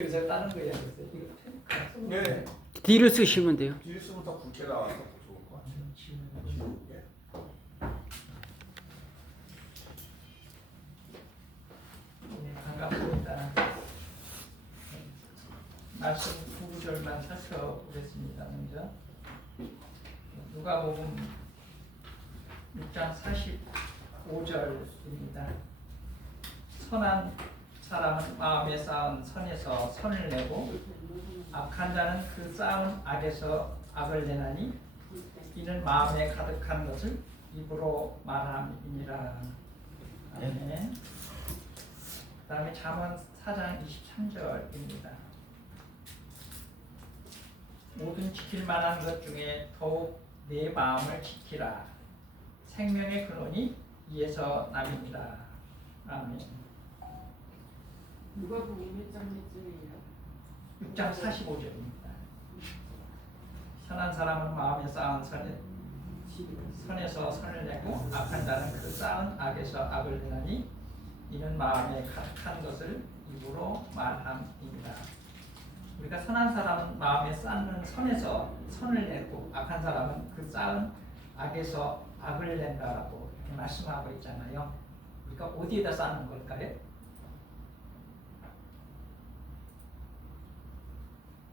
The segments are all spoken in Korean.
그래서 다른 거 이야기했어요. 이거 네. 뒤를 쓰시면 돼요. 뒤를 쓰면 더 굵게 나와서 더 좋을 것 같아요. 지우개. 네, 반갑습니다. 말씀 두 구절만 살펴보겠습니다. 먼저 누가복음 6장 45절입니다. 선한 사람은 마음에 쌓은 선에서 선을 내고 악한 자는 그 쌓은 악에서 악을 내나니 이는 마음에 가득한 것을 입으로 말함이니라. 아멘. 그 다음에 잠언 4장 23절입니다. 모든 지킬 만한 것 중에 더욱 내 마음을 지키라. 생명의 근원이 이에서 남이니라. 아멘. 누가복음 1장 몇 절이에요? 6장 45절입니다. 선한 사람은 마음에 쌓은 선에서 선을 내고 악한 자는 그 쌓은 악에서 악을 내나니 이는 마음에 가득한 것을 입으로 말함입니다. 우리가 선한 사람은 마음에 쌓는 선에서 선을 내고 악한 사람은 그 쌓은 악에서 악을 낸다라고 이렇게 말씀하고 있잖아요. 우리가 어디에다 쌓는 걸까요?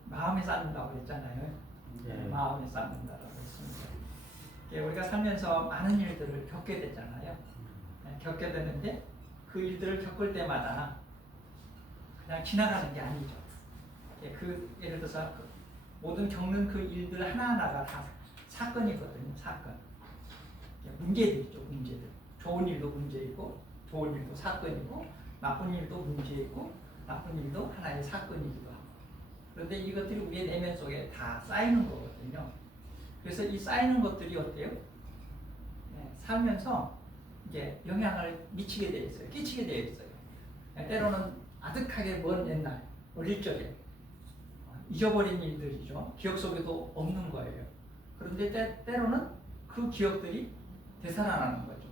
마음에 쌓는다고 했잖아요. 마음에 쌓는다라고 했습니다. 우리가 살면서 많은 일들을 겪게 되잖아요. 겪게 되는데 그 일들을 겪을 때마다 그냥 지나가는 게 아니죠. 예를 들어서 모든 겪는 그 일들 하나하나가 다 사건이거든요. 사건. 문제들이죠. 문제들. 좋은 일도 문제이고 좋은 일도 사건이고 나쁜 일도 문제이고 나쁜 일도 하나의 사건이기도 하고. 그런데 이것들이 우리의 내면 속에 다 쌓이는 거거든요. 그래서 이 쌓이는 것들이 어때요? 살면서 이제 영향을 미치게 되어 있어요. 끼치게 되어 있어요. 때로는 아득하게 먼 옛날, 어릴 적에 잊어버린 일들이죠. 기억 속에도 없는 거예요. 그런데 때로는 그 기억들이 되살아나는 거죠.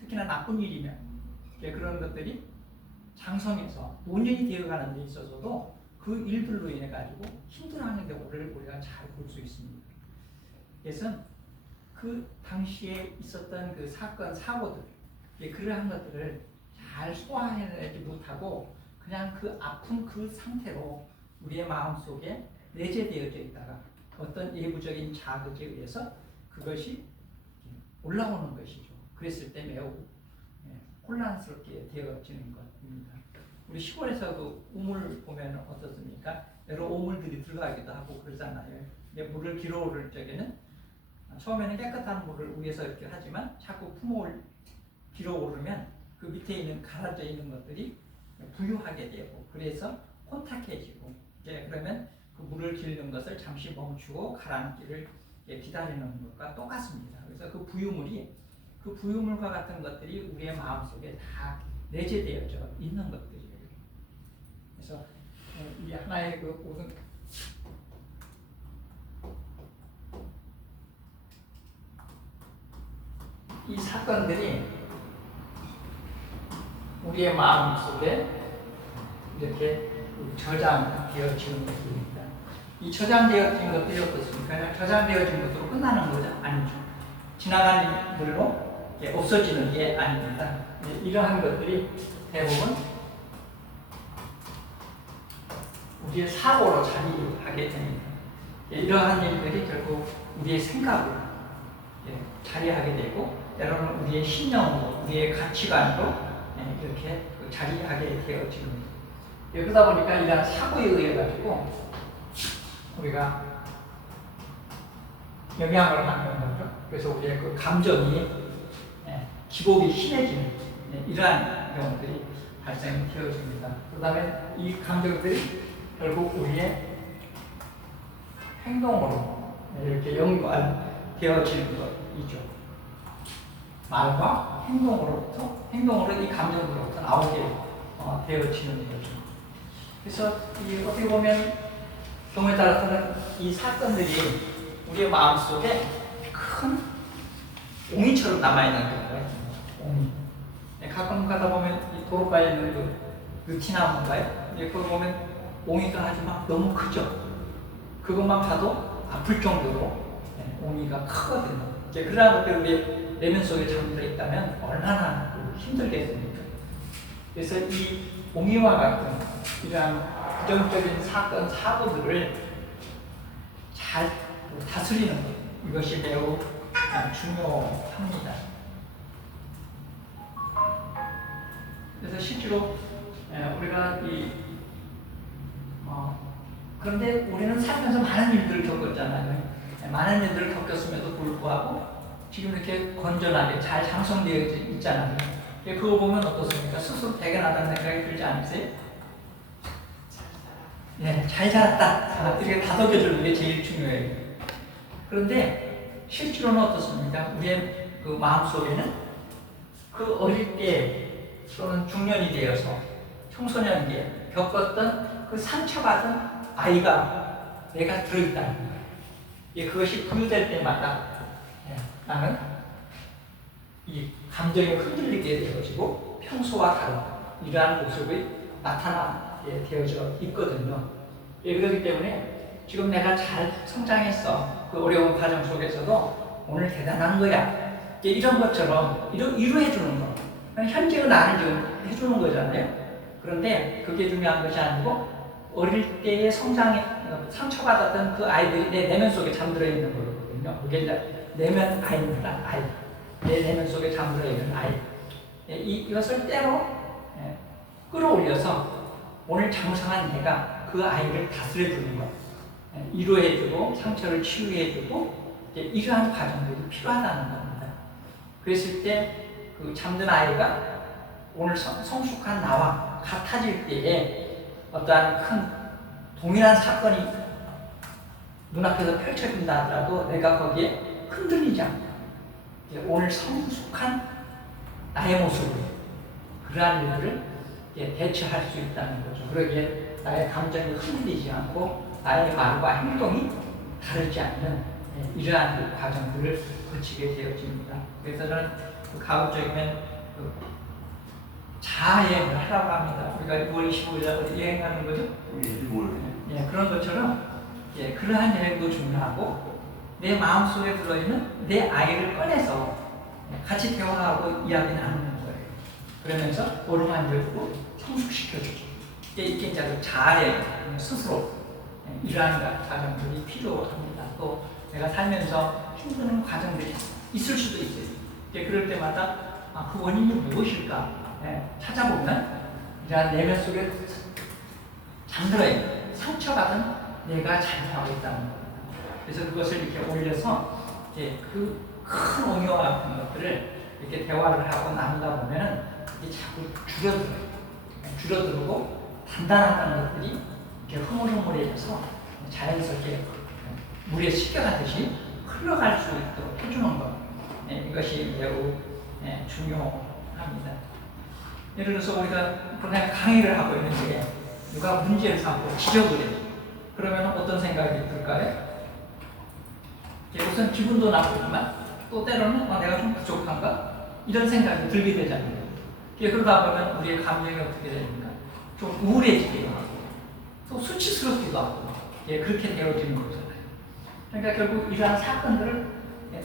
특히나 나쁜 일이면 그런 것들이 장성해서 노년이 되어가는 데 있어서도 그 일들로 인해 가지고 힘들어하는 경우를 우리가 잘 볼 수 있습니다. 그래서 그 당시에 있었던 그 사건, 사고들, 그러한 것들을 잘 소화해내지 못하고 그냥 그 아픈 그 상태로 우리의 마음속에 내재되어져 있다가 어떤 외부적인 자극에 의해서 그것이 올라오는 것이죠. 그랬을 때 매우 혼란스럽게 되어지는 것입니다. 우리 시골에서 그 우물 보면 어떻습니까? 여러 오물들이 들어가기도 하고 그러잖아요. 물을 길어오를 적에는 처음에는 깨끗한 물을 위에서 이렇게 하지만 자꾸 품어올 길어오르면 그 밑에 있는 가라져 있는 것들이 부유하게 되고 그래서 혼탁해지고 그러면 그 물을 기르는 것을 잠시 멈추고 가라앉기를 기다리는 것과 똑같습니다. 그래서 그 부유물과 같은 것들이 우리의 마음속에 다 내재되어져 있는 것들이에요. 그래서 이 하나의 그 모든 이 사건들이 우리의 마음속에 이렇게 저장되어지는 것입니다. 이 저장되어진 것들이 어떻습니까? 그냥 저장되어진 것으로 끝나는 거죠? 아니죠. 지나간 일들로 없어지는 게 아닙니다. 이러한 것들이 대부분 우리의 사고로 자리하게 됩니다. 이러한 일들이 결국 우리의 생각으로 자리하게 되고 때로는 우리의 신념으로, 우리의 가치관으로 이렇게 자리하게 되어지는 그러다 보니까 이러한 사고에 의해 가지고 우리가 영향을 받는 거죠. 그래서 우리의 그 감정이 기복이 심해지는 이러한 경우들이 발생되어집니다. 그 다음에 이 감정들이 결국 우리의 행동으로 이렇게 연관되어지는 것이죠. 말과 행동으로 이 감정으로부터 나오게 되어지는 거죠. 그래서 어떻게 보면 경우에 따라서는 이 사건들이 우리의 마음속에 큰 옹이처럼 남아있는 경우가 있습니다. 옹이. 가끔 가다 보면 이 도로가에 있는 그 티나무인가요? 그걸 보면 옹이가 아주 막 너무 크죠. 그것만 봐도 아플 정도로 옹이가 크거든요. 이제 그러한 것들 우리 내면 속에 잠들어 있다면 얼마나 힘들겠습니까? 그래서 이 옹이와 같은 이러한 부정적인 사건, 사고들을 잘 다스리는 것, 이것이 매우 중요합니다. 그래서 실제로 우리가 그런데 우리는 살면서 많은 일들을 겪었잖아요. 많은 일들을 겪었음에도 불구하고 지금 이렇게 건전하게 잘 장성되어 있잖아요. 그거 보면 어떻습니까? 스스로 대견하다는 생각이 들지 않으세요? 네, 잘 자랐다. 이렇게 다독여주는 게 제일 중요해요. 그런데 실제로는 어떻습니까? 우리의 그 마음속에는 그 어릴 때 또는 중년이 되어서 청소년기에 겪었던 그 상처받은 아이가 내가 들어있다는 거예요. 그것이 부유될 때마다 나는 이 감정이 흔들리게 되어지고 평소와 다른 이러한 모습이 나타나게 되어져 있거든요. 그렇기 때문에 지금 내가 잘 성장했어. 그 어려운 과정 속에서도 오늘 대단한 거야. 이런 것처럼 위로해 주는 거. 현재의 나를 지금 해주는 거잖아요. 그런데 그게 중요한 것이 아니고 어릴 때의 성장에 상처받았던 그 아이들이 내 내면 속에 잠들어 있는 거거든요. 그게 이제 내면 아이입니다. 아이. 내 내면 속에 잠들어 있는 아이. 이것을 때로 끌어올려서 오늘 장성한 내가 그 아이를 다스려 주는 것. 위로해주고 상처를 치유해주고 이러한 과정들이 필요하다는 겁니다. 그랬을 때 그 잠든 아이가 오늘 성숙한 나와 같아질 때에 어떠한 큰 동일한 사건이 눈앞에서 펼쳐진다 하더라도 내가 거기에 흔들리지 않고 오늘 성숙한 나의 모습으로 그러한 일들을 대처할 수 있다는 거죠. 그러기에 나의 감정이 흔들리지 않고 나의 말과 행동이 다르지 않는 이러한 과정들을 거치게 되어집니다. 그래서 저는 가급적이면 자아여행을 하라고 합니다. 우리가 6월 25일에 어디 여행하는 거죠? 그런 것처럼 그러한 여행도 중요하고 내 마음속에 들어있는 내 아이를 꺼내서 같이 대화하고 이야기 나누는 거예요. 그러면서 어루만져주고 성숙시켜주고 이게 이제 자아여행 스스로 이러한 과정들이 필요합니다. 또 내가 살면서 힘든 과정들이 있을 수도 있어요. 그럴 때마다 그 원인이 무엇일까 찾아보면 이러한 내면 속에 잠들어 있는 상처받은 내가 잘못하고 있다는 겁니다. 그래서 그것을 이렇게 올려서 그 큰 옹이와 같은 것들을 이렇게 대화를 하고 나누다 보면은 이게 자꾸 줄어들고 단단한 것들이 이렇게 흐물흐물해져서 자연스럽게 물에 씻겨가듯이 흘러갈 수 있도록 해주는 것. 이것이 매우 중요합니다. 예를 들어서 우리가 그냥 강의를 하고 있는데 누가 문제를 삼고 지적을 해요. 그러면 어떤 생각이 들까요? 우선 기분도 나쁘지만 또 때로는 내가 좀 부족한가? 이런 생각이 들게 되잖아요. 그러다 보면 우리의 감정이 어떻게 됩니까? 좀 우울해지기도 하고 또 수치스럽기도 하고 그렇게 되어지는 거잖아요. 그러니까 결국 이러한 사건들을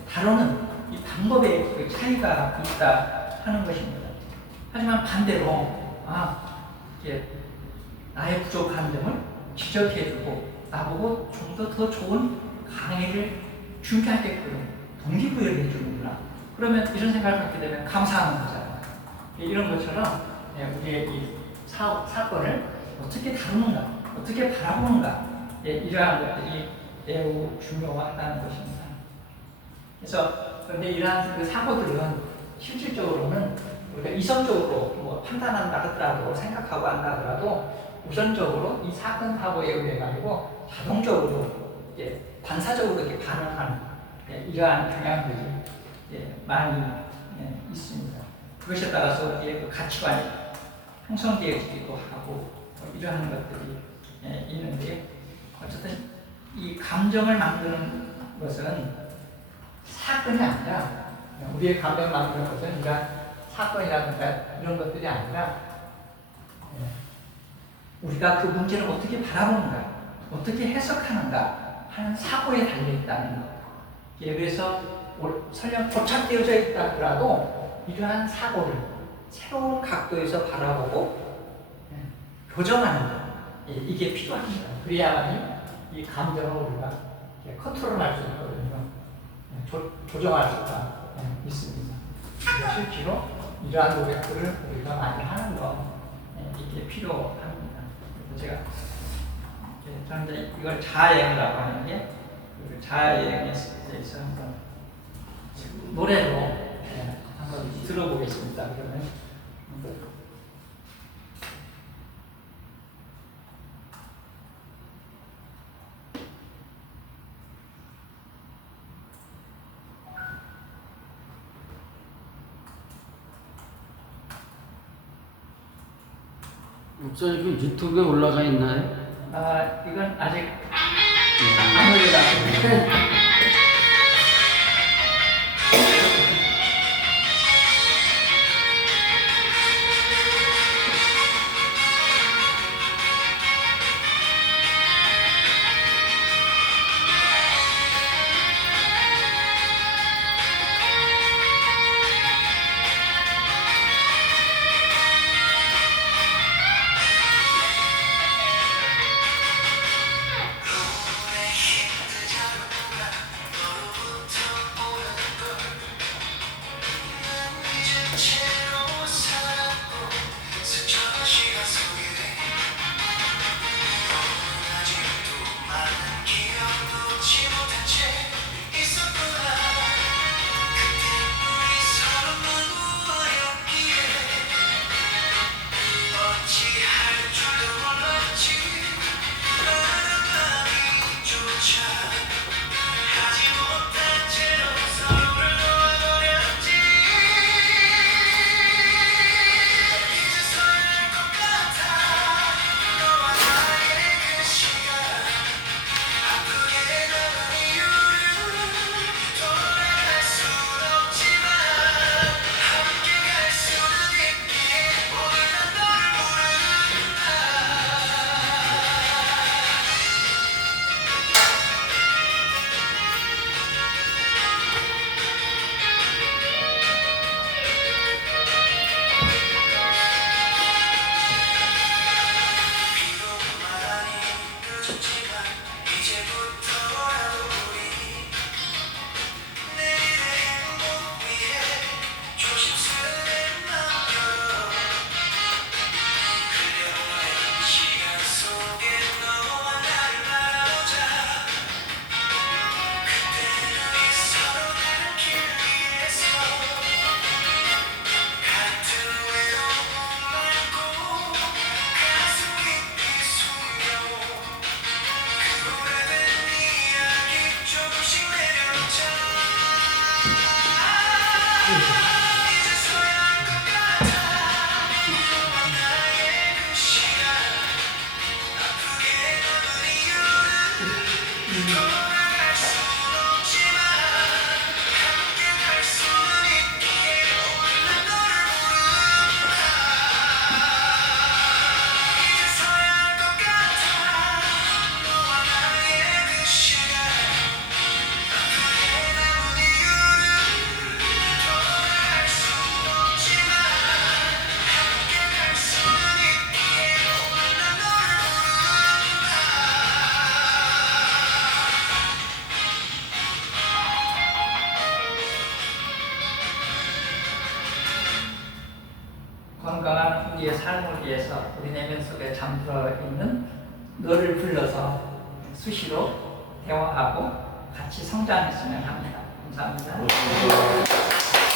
다루는 이 방법에 그 차이가 있다 하는 것입니다. 하지만 반대로 나의 부족한 점을 지적해주고 나보고 좀 더 좋은 강의를 준비하게끔 동기부여를 해주는구나. 그러면 이런 생각을 갖게 되면 감사하는 거잖아요. 이런 것처럼 우리의 이 사건을 어떻게 다루는가, 어떻게 바라보는가, 이러한 것들이 매우 중요하다는 것입니다. 그래서 그런데 이러한 그 사고들은 실질적으로는 우리가 이성적으로 뭐 판단한다 하더라도 생각하고 한다 하더라도 우선적으로 이 사건 사고에 의해 가지고 자동적으로 반사적으로 이렇게 반응하는 이러한 경향들이 많이 있습니다. 그것에 따라서 우리의 그 가치관이 형성되어지기도 하고 이러한 것들이 있는데 어쨌든 이 감정을 만드는 것은 사건이 아니라 우리의 감정을 만드는 것은 그러니까 사건이라든가 이런 것들이 아니라 우리가 그 문제를 어떻게 바라보는가, 어떻게 해석하는가 하는 사고에 달려있다는 거예요. 예, 그래서 설령 고착되어져 있다 하더라도 이러한 사고를 새로운 각도에서 바라보고 교정하는 것, 이게 필요합니다. 그래야만이 이 감정을 우리가 컨트롤할 수 있거든요. 조정할 수가 있습니다. 실제로 이러한 노력들을 우리가 많이 하는 거, 이게 필요합니다. 그래서 제가 저는 이제 이걸 자아여행이라고 하는데, 그 자아여행에 대해서 한번 노래로 한번 들어보겠습니다. 그러면 목사님 그 유튜브에 올라가 있나요? 이건 아직 안 올려놨는데 건강한 우리의 삶을 위해서 우리 내면 속에 잠들어 있는 너를 불러서 수시로 대화하고 같이 성장했으면 합니다. 감사합니다.